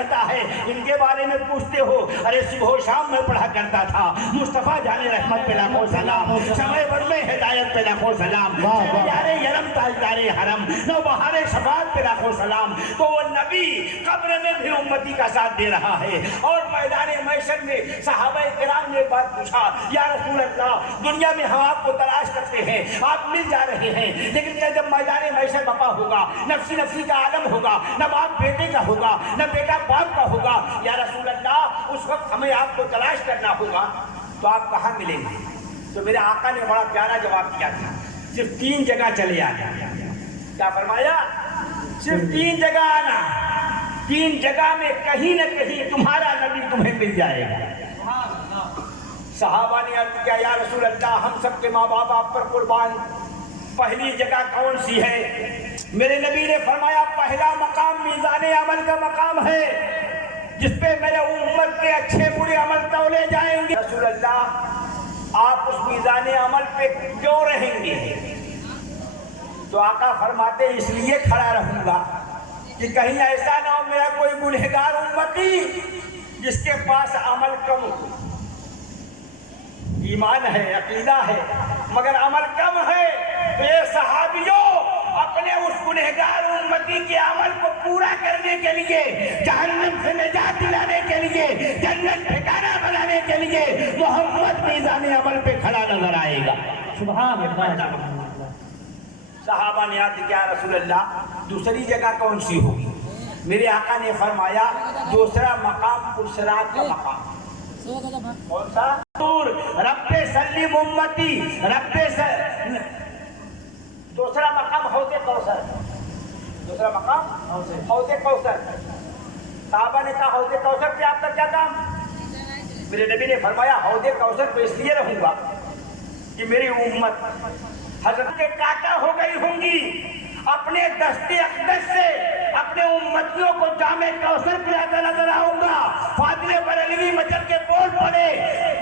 کہتا ہے ان کے بارے میں پوچھتے ہو؟ ارے صبح و شام میں پڑھا کرتا تھا مصطفیٰ جان رحمت پہ لاکھوں سلام، شمع بر میں ہدایت پہ لاکھوں سلام، یار یرم تاجدار حرم، نوبہار شفاعت پہ لاکھوں سلام۔ تو وہ نبی قبر میں بھی امتی کا ساتھ دے رہا ہے، اور میدان محشر میں صحابہ کرام نے ایک بات پوچھا، یا رسول اللہ دنیا میں ہم آپ کو تلاش کرتے ہیں، آپ مل جا رہے ہیں، لیکن جب میدان محشر بپا ہوگا، نفسی نفسی کا عالم ہوگا، نہ باپ بیٹے کا ہوگا نہ بیٹا باپ کا ہوگا، یا رسول اللہ اس وقت ہمیں آپ کو تلاش کرنا ہوگا تو آپ کہاں ملیں گے؟ تو میرے آقا نے بڑا پیارا جواب دیا تھا، صرف 3 جگہ چلے آنا۔ کیا فرمایا؟ صرف 3 جگہ آنا، 3 جگہ میں کہیں نہ کہیں تمہارا نبی تمہیں مل جائے گا۔ صحابہ نے عرض کیا، یا رسول اللہ ہم سب کے ماں باپ آپ پر قربان، پہلی جگہ کون سی ہے؟ میرے نبی نے فرمایا پہلا مقام میزان عمل کا مقام ہے، جس پہ میرے امت کے اچھے برے عمل تولے جائیں گے۔ رسول اللہ آپ اس میزان عمل پہ کیوں رہیں گے؟ تو آقا فرماتے اس لیے کھڑا رہوں گا کہ کہیں ایسا نہ ہو میرا کوئی گنہگار امتی جس کے پاس عمل کم ہو، ایمان ہے عقیدہ ہے مگر عمل کم ہے، تو یہ صحابیوں اپنے اس گنہگار امتی کے عمل کو پورا کرنے کے لیے، جہنم سے نجات دلانے کے لیے، جنت ٹھکانہ بنانے کے لیے محمد میزان عمل پہ کھڑا نظر آئے گا۔ سبحان اللہ۔ صحابہ نے عرض کیا رسول اللہ دوسری جگہ کون سی ہوگی؟ میرے آقا نے فرمایا دوسرا مقام پرسرات کا مقام۔ کون سا؟ رب سلم امتی، دوسرا مقام حوض کوثر، دوسرا مقام حوض کوثر۔ صحابہ نے کہا حوض کوثر پہ آپ کا کیا کام؟ میرے نبی نے فرمایا حوض کوثر پہ اس لیے رہوں گا کہ میری امت حضرت کے کاٹا ہو گئی ہوں گی، اپنے دست اقدس سے اپنے امتیوں کو جامع کوثر پلاتا نظر آؤں گا۔ فاضل بریلوی مچل کے بول پڑے،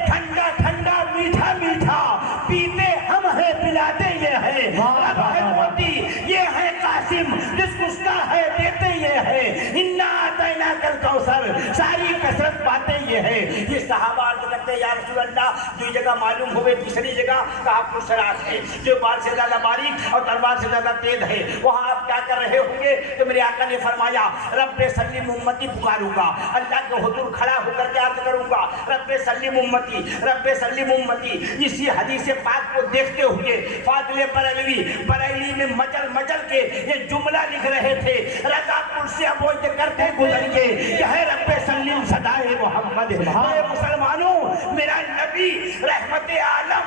ٹھنڈا ٹھنڈا میٹھا میٹھا پیتے ہم ہے پلاتے یہ ہے، رب ہے موتی یہ ہے قاسم، جس کس کا ہے دیتے یہ ہے، انا اعطیناک الکوثر، ساری کثرت باتیں یہ ہے۔ یہ صحابہ عرض کرتے ہیں یا رسول اللہ دوسری جگہ معلوم ہوئے، تیسری جگہ کہا پرسرات ہے، جو بال سے زیادہ باریک اور تلوار سے زیادہ تیز ہے، وہاں آپ کیا کر رہے ہوں گے؟ تو میرے آقا نے فرمایا رب سلم امتی پکاروں گا، اللہ کے حضور کھڑا ہو کر کے عرض کروں گا رب سلم امتی، رب سلم امتی۔ اسی حدیث پاک کو دیکھتے ہوئے فاضل بریلوی میں مچل مچل کے یہ جملہ لکھ رہے تھے، رضا پور سے ابوجھ کرتے گزر کے یہ ہے رب سلم صدائے محمد۔ اے مسلمانوں میرا نبی رحمت عالم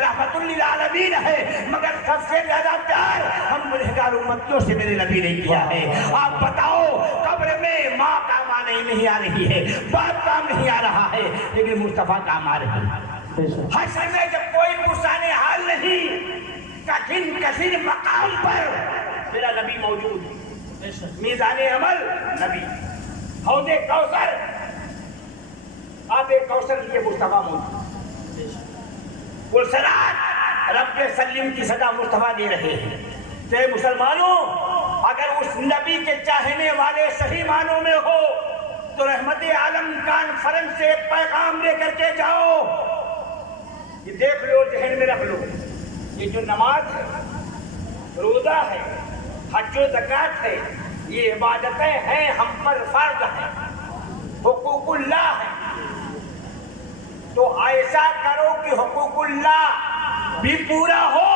رحمت للعالمین ہے، مگر سب سے زیادہ پیار ہم گنہگار امتیوں سے میرے نبی نے کیا ہے۔ آپ بتاؤ قبر میں ماں کام نہیں آ رہی ہے، باپ کام نہیں آ رہا ہے، لیکن مصطفیٰ کام آ رہی ہے۔ حشر میں جب کوئی پرسان حال نہیں، کٹھن کثیر مقام پر میرا نبی موجود، میزان عمل نبی، حوض کوثر آپ ایک کوثر لیے مصطفیٰ موجود، پرسرات رب سلم کی صدا مصطفیٰ دے رہے ہیں۔ تو مسلمانوں اگر اس نبی کے چاہنے والے صحیح معنوں میں ہو تو رحمت عالم کانفرنس سے ایک پیغام لے کر کے جاؤ، یہ دیکھ لو ذہن میں رکھ لو، یہ جو نماز ہے، روزہ ہے، حج و زکوٰۃ ہے، یہ عبادتیں ہیں ہم پر فرض ہیں، حقوق اللہ ہے، تو ایسا کرو کہ حقوق اللہ بھی پورا ہو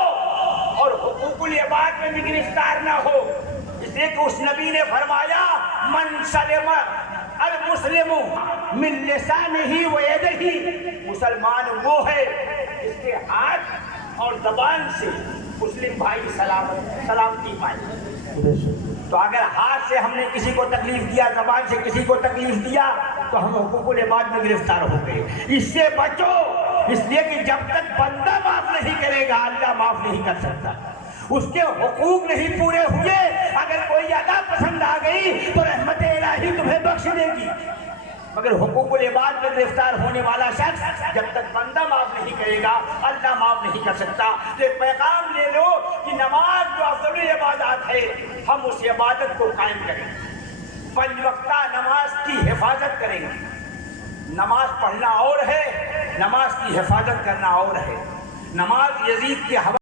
اور حقوق العباد میں بھی گرفتار نہ ہو۔ اس لیے کہ اس نبی نے فرمایا من سلم المسلم من لسانہ و یدہ، مسلمان وہ ہے جس کے ہاتھ اور زبان سے مسلم بھائی سلامتی پائے۔ تو اگر ہاتھ سے ہم نے کسی کو تکلیف دیا، زبان سے کسی کو تکلیف دیا، تو ہم حقوق العباد میں گرفتار ہو گئے۔ اس سے بچو، اس لیے کہ جب تک بندہ معاف نہیں کرے گا اللہ معاف نہیں کر سکتا۔ اس کے حقوق نہیں پورے ہوئے، اگر کوئی ادا پسند آ گئی تو رحمت الہی تمہیں بخش دے گی، مگر حقوق العباد میں گرفتار ہونے والا شخص جب تک بندہ معاف نہیں کرے گا اللہ معاف نہیں کر سکتا۔ تو پیغام لے لو کہ نماز جو افضل عبادات ہے ہم اس عبادت کو قائم کریں، 5 وقتہ نماز حفاظت کریں گے. نماز پڑھنا اور ہے، نماز کی حفاظت کرنا اور ہے. نماز یزید کے حوالے